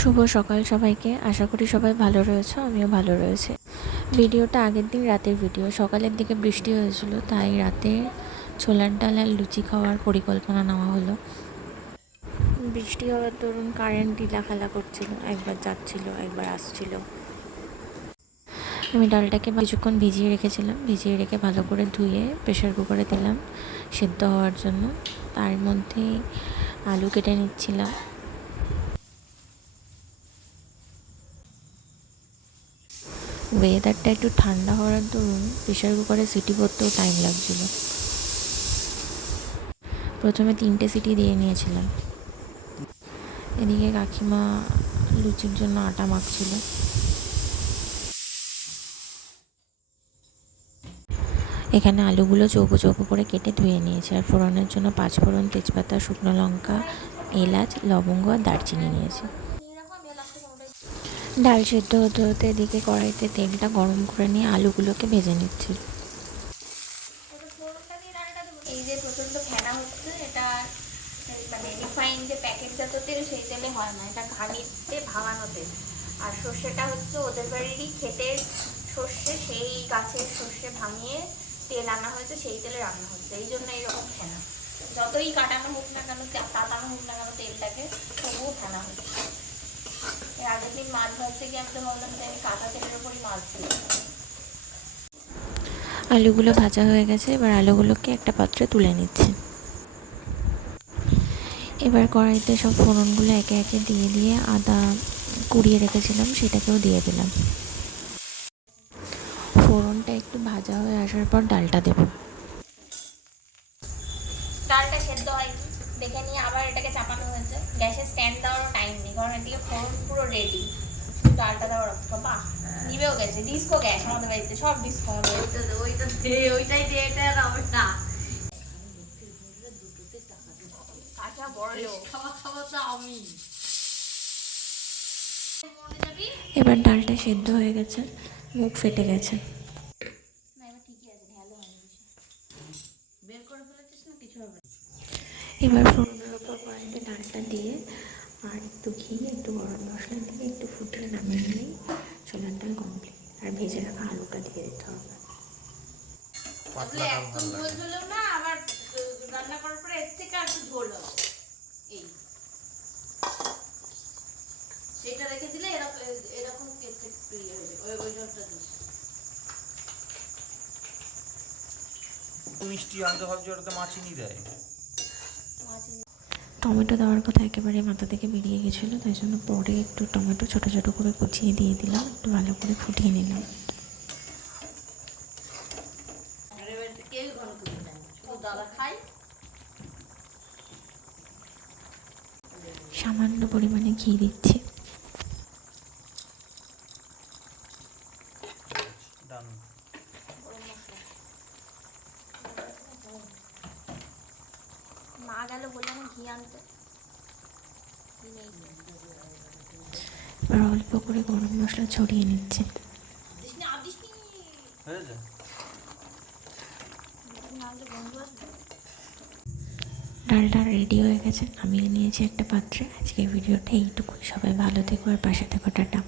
শুভ সকাল সবাইকে। আশা করি সবাই ভালো রয়েছে, আমিও ভালো রয়েছি। ভিডিওটা আগের দিন রাতের ভিডিও। সকালের দিকে বৃষ্টি হয়েছিল, তাই রাতে ছোলার ডাল আর লুচি খাওয়ার পরিকল্পনা নেওয়া হলো। বৃষ্টি হওয়ার দরুন কারেন্ট ঢিলাখালা করছিল, একবার যাচ্ছিল একবার আসছিল। আমি ডালটাকে কিছুক্ষণ ভিজিয়ে রেখেছিলাম, ভিজিয়ে রেখে ভালো করে ধুয়ে প্রেশার কুকারে দিলাম সেদ্ধ হওয়ার জন্য। তার মধ্যে আলু কেটে নিচ্ছিলাম। ওয়েদারটা একটু ঠান্ডা হওয়ার দরুন প্রেশার কুকারে সিটি পড়তেও টাইম লাগছিল। প্রথমে 3টে সিটি দিয়ে নিয়েছিলাম। এদিকে কাকিমা লুচির জন্য আটা মাখছিল। এখানে আলুগুলো চৌকো চৌকো করে কেটে ধুয়ে নিয়েছি। আর ফোড়নের জন্য 5 ফোড়ন, তেজপাতা, শুকনো লঙ্কা, এলাচ, লবঙ্গ আর দারচিনি নিয়েছি। ডাল সেদ্ধ হতে হতে এদিকে কড়াইতে তেলটা গরম করে নিয়ে আলুগুলোকে ভেজে নিচ্ছি। এই যে প্রচন্ড ফেনা হচ্ছে, এটা মানে রিফাইন যে প্যাকেটজাত তেল, সেই তেলে হয় না, এটা ঘানিতে ভাঙানো তেল। আর সর্ষেটা হচ্ছে ওদের বাড়িরই ক্ষেতের সর্ষে, সেই গাছের সর্ষে ভাঙিয়ে তেল আনা হয়েছে, সেই তেলে রান্না হচ্ছে, এই জন্য এইরকম ফেনা। যতই কাটানো হোক না কেন, কাটানো হোক না কেন তেলটাকে, তবুও ফেনা হচ্ছে। এর আগের দিন মাছ ভাজতে গিয়ে আমি তো ভাবলাম যে আমি কাঁচা তেলের উপরই মাছ দিই। আলুগুলো ভাজা হয়ে গেছে, এবার আলুগুলোকে একটা পাত্রে তুলে নিচ্ছি। এবার কড়াইতে সব ফোড়নগুলো একে একে দিয়ে দিয়ে আদা কুড়িয়ে রেখেছিলাম সেটাকেও দিয়ে দিলাম। ফোড়নটা একটু ভাজা হয়ে আসার পর ডালটা দেব। ডালটা সেদ্ধ হয়নি দেখে নিয়ে আবার এটাকে চাপানো হয়েছে। গ্যাসে স্ট্যান্ড দেওয়ারও টাইম নেই, কারণ এদিকে ফোড়ন পুরো রেডি, ডালটা দেওয়ার অপেক্ষা। বাহ, নিবেও গেছে। ডিস্কো গ্যাস আমাদের বাড়িতে, সব ডিস্কো আমাদের বাড়িতে। ওইটাই দিয়ে এটা হবে না। কাঁচা বড় খাওয়া তো আমি। এবার ডালটা সেদ্ধ হয়ে গেছে, মুখ ফেটে গেছে। এবার ফোড়নের ওপর কড়াইতে ডালটা দিয়ে আর একটু ঘি, একটু গরম মশলা দিয়ে একটু ফুটিয়ে নামিয়ে নিলেই ছোলার ডাল কমপ্লিট। আর ভেজে রাখা আলুটা দিয়ে দিতে হবে। একদম ঝোল ঝোলেও না, আবার রান্না করার পরে এর থেকে একটু ঝোল হবে, এই সেটা রেখে দিলে এরকম এরকম ইয়ে হয়ে যাবে। ওই জলটা দিস। মিষ্টি, আমি তো ভাবছি ওটাতে মাছিনি দেয়। টমেটো দেওয়ার কথা একেবারে মাথা থেকে বেরিয়ে গেছিলো, তাই জন্য পরে একটু টমেটো ছোটো ছোটো করে কুচিয়ে দিয়ে দিলাম, একটু ভালো করে ফুটিয়ে নিলাম। সামান্য পরিমাণে ঘি দিচ্ছি। মা গেল বললাম ঘি আনতে, এবার অল্প করে গরম মশলা ছড়িয়ে নিচ্ছে। ডালটা রেডি হয়ে গেছে, নামিয়ে নিয়েছি একটা পাত্রে। আজকের ভিডিওটা এইটুকুই। সবাই ভালো থেকো আর পাশে থেকো। টাটা।